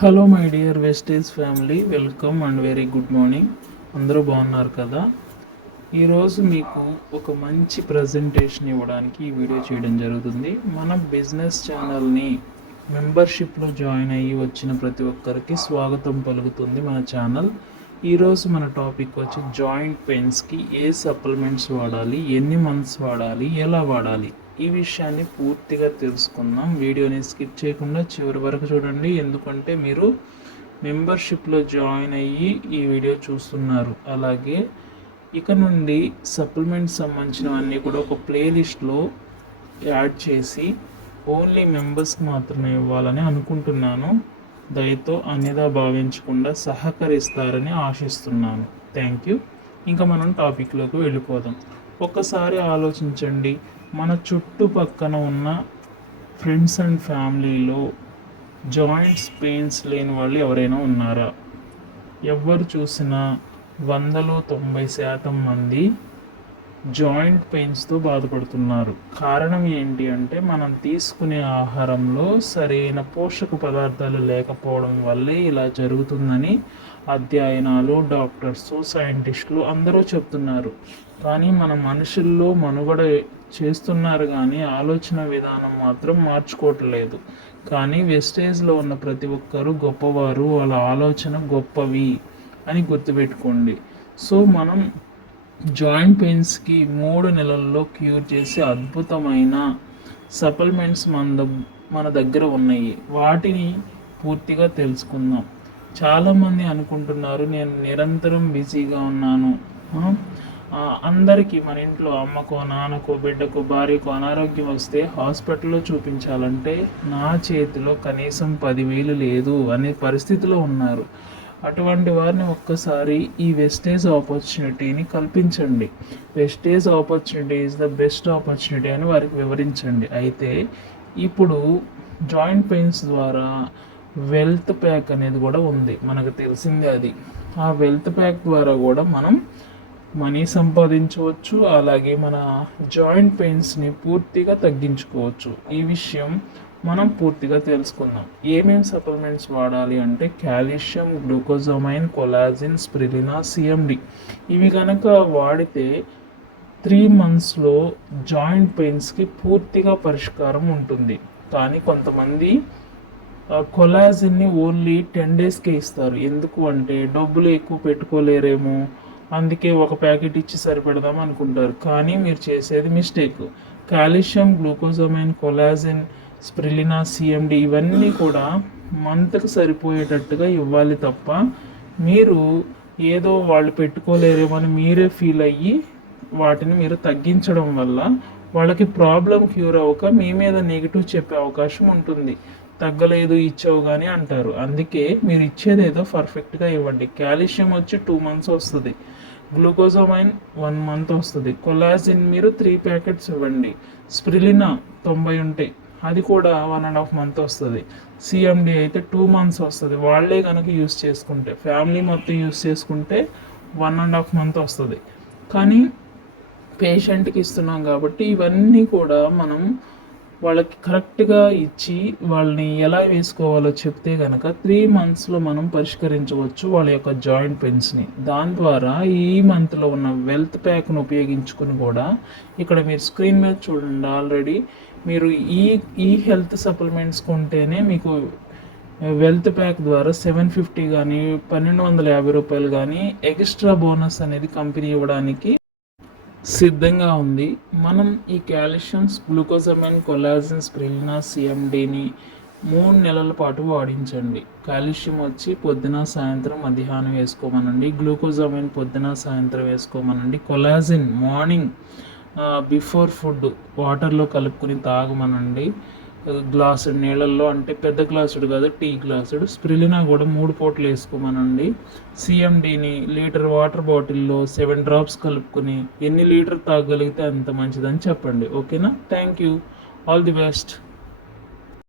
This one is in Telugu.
Hello my dear Vestige family, welcome and very good morning. అందరూ బాగున్నారు కదా? ఈరోజు మీకు ఒక మంచి ప్రజెంటేషన్ ఇవ్వడానికి ఈ వీడియో చేయడం జరుగుతుంది. మన బిజినెస్ ఛానల్ని మెంబర్షిప్లో జాయిన్ అయ్యి వచ్చిన ప్రతి ఒక్కరికి స్వాగతం పలుకుతుంది మన ఛానల్. ఈరోజు మన టాపిక్ వచ్చి జాయింట్ పెయిన్స్కి ఏ సప్లిమెంట్స్ వాడాలి, ఎన్ని మంత్స్ వాడాలి, ఎలా వాడాలి, ఈ విషయాన్ని పూర్తిగా తెలుసుకుందాం. వీడియోని స్కిప్ చేయకుండా చివరి వరకు చూడండి, ఎందుకంటే మీరు మెంబర్షిప్లో జాయిన్ అయ్యి ఈ వీడియో చూస్తున్నారు. అలాగే ఇక నుండి సప్లిమెంట్స్ సంబంధించినవన్నీ కూడా ఒక ప్లేలిస్ట్లో యాడ్ చేసి ఓన్లీ మెంబర్స్కి మాత్రమే ఇవ్వాలని అనుకుంటున్నాను. దయతో అన్యదా భావించకుండా సహకరిస్తారని ఆశిస్తున్నాను. Thank you. ఇంకా మనం టాపిక్లోకి వెళ్ళిపోదాం. ఒక్కసారి ఆలోచించండి, మన చుట్టుపక్కన ఉన్న ఫ్రెండ్స్ అండ్ ఫ్యామిలీలో జాయింట్స్ పెయిన్స్ లేని వాళ్ళు ఎవరైనా ఉన్నారా? ఎవరు చూసినా 90% మంది జాయింట్ పెయిన్స్తో బాధపడుతున్నారు. కారణం ఏంటి అంటే మనం తీసుకునే ఆహారంలో సరైన పోషక పదార్థాలు లేకపోవడం వల్లే ఇలా జరుగుతుందని అధ్యయనాలు, డాక్టర్స్, సైంటిస్టులు అందరూ చెప్తున్నారు. కానీ మన మనుషుల్లో మనుగడ చేస్తున్నారు, కానీ ఆలోచన విధానం మాత్రం మార్చుకోవట్లేదు. కానీ వెస్టేజ్లో ఉన్న ప్రతి ఒక్కరూ గొప్పవారు, వాళ్ళ ఆలోచన గొప్పవి అని గుర్తుపెట్టుకోండి. సో మనం జాయింట్ పెయిన్స్కి 3 నెలల్లో క్యూర్ చేసే అద్భుతమైన సప్లిమెంట్స్ మన దగ్గర ఉన్నాయి. వాటిని పూర్తిగా తెలుసుకుందాం. చాలామంది అనుకుంటున్నారు నేను నిరంతరం బిజీగా ఉన్నాను, అందరికీ మన ఇంట్లో అమ్మకో, నాన్నకో, బిడ్డకో, భార్యకో అనారోగ్యం వస్తే హాస్పిటల్లో చూపించాలంటే నా చేతిలో కనీసం 10,000 లేదు అనే పరిస్థితిలో ఉన్నారు. అటువంటి వారిని ఒక్కసారి ఈ వెస్టేజ్ ఆపర్చునిటీని కల్పించండి. Vestige opportunity is the best opportunity అని వారికి వివరించండి. అయితే ఇప్పుడు జాయింట్ పెయిన్స్ ద్వారా వెల్త్ ప్యాక్ అనేది కూడా ఉంది, మనకు తెలిసిందే అది. ఆ వెల్త్ ప్యాక్ ద్వారా కూడా మనం మనీ సంపాదించవచ్చు, అలాగే మన జాయింట్ పెయిన్స్ని పూర్తిగా తగ్గించుకోవచ్చు. ఈ విషయం మనం పూర్తిగా తెలుసుకుందాం. ఏమేమి సప్లిమెంట్స్ వాడాలి అంటే calcium, glucosamine, collagen, spirulina, CMD. ఇవి కనుక వాడితే 3 monthsలో జాయింట్ పెయిన్స్కి పూర్తిగా పరిష్కారం ఉంటుంది. కానీ కొంతమంది కొలాజిన్ని ఓన్లీ 10 daysకే ఇస్తారు. ఎందుకు అంటే డబ్బులు ఎక్కువ పెట్టుకోలేరేమో, అందుకే ఒక ప్యాకెట్ ఇచ్చి సరిపెడదాం అనుకుంటారు. కానీ మీరు చేసేది mistake. Calcium, glucosamine, collagen, spirulina, CMD ఇవన్నీ కూడా మంత్కి సరిపోయేటట్టుగా ఇవ్వాలి తప్ప మీరు ఏదో వాళ్ళు పెట్టుకోలేరేమని మీరే ఫీల్ అయ్యి వాటిని మీరు తగ్గించడం వల్ల వాళ్ళకి ప్రాబ్లం క్యూర్ అవ్వక మీ మీద నెగిటివ్ చెప్పే అవకాశం ఉంటుంది. తగ్గలేదు ఇచ్చావు కానీ అంటారు. అందుకే మీరు ఇచ్చేది ఏదో పర్ఫెక్ట్గా ఇవ్వండి. కాల్షియం వచ్చి 2 months వస్తుంది, గ్లూకోజమైన్ 1 month వస్తుంది, కొలాజిన్ మీరు 3 ప్యాకెట్స్ ఇవ్వండి, స్పిరులినా 90 ఉంటాయి, అది కూడా 1.5 month వస్తుంది, సిఎండి అయితే 2 months వస్తుంది. వాళ్ళే కనుక యూస్ చేసుకుంటే, ఫ్యామిలీ మొత్తం యూస్ చేసుకుంటే 1.5 month వస్తుంది. కానీ పేషెంట్కి ఇస్తున్నాం కాబట్టి ఇవన్నీ కూడా మనం వాళ్ళకి కరెక్ట్గా ఇచ్చి వాళ్ళని ఎలా వేసుకోవాలో చెప్తే కనుక 3 monthsలో మనం పరిష్కరించవచ్చు వాళ్ళ యొక్క జాయింట్ పెయిన్స్ని. దాని ద్వారా ఈ మంత్లో ఉన్న వెల్త్ ప్యాక్ను ఉపయోగించుకుని కూడా ఇక్కడ మీరు స్క్రీన్ మీద చూడండి, ఆల్రెడీ మీరు ఈ హెల్త్ సప్లిమెంట్స్ కొంటేనే మీకు వెల్త్ ప్యాక్ ద్వారా 750 కానీ 1,250 రూపాయలు కానీ ఎక్స్ట్రా బోనస్ అనేది కంపెనీ ఇవ్వడానికి సిద్ధంగా ఉంది. మనం ఈ కాల్షియం, గ్లూకోజమైన్, కొలాజిన్, స్పిరులినా, సిఎండిని 3 నెలల పాటు వాడించండి. కాల్షియం వచ్చి పొద్దున, సాయంత్రం, మధ్యాహ్నం వేసుకోమనండి. గ్లూకోజమైన్ పొద్దున, సాయంత్రం వేసుకోమనండి. కొలాజిన్ మార్నింగ్ బిఫోర్ ఫుడ్ వాటర్లో కలుపుకొని తాగమనండి, గ్లాసుడు నీళ్ళల్లో, అంటే పెద్ద గ్లాసుడు కాదు, టీ గ్లాసుడు. స్పిరులినా కూడా 3 పూటలు వేసుకోమనండి. సిఎండిని లీటర్ వాటర్ బాటిల్లో 7 drops కలుపుకొని ఎన్ని లీటర్ తాగగలిగితే అంత మంచిదని చెప్పండి. ఓకేనా? Thank you. All the best.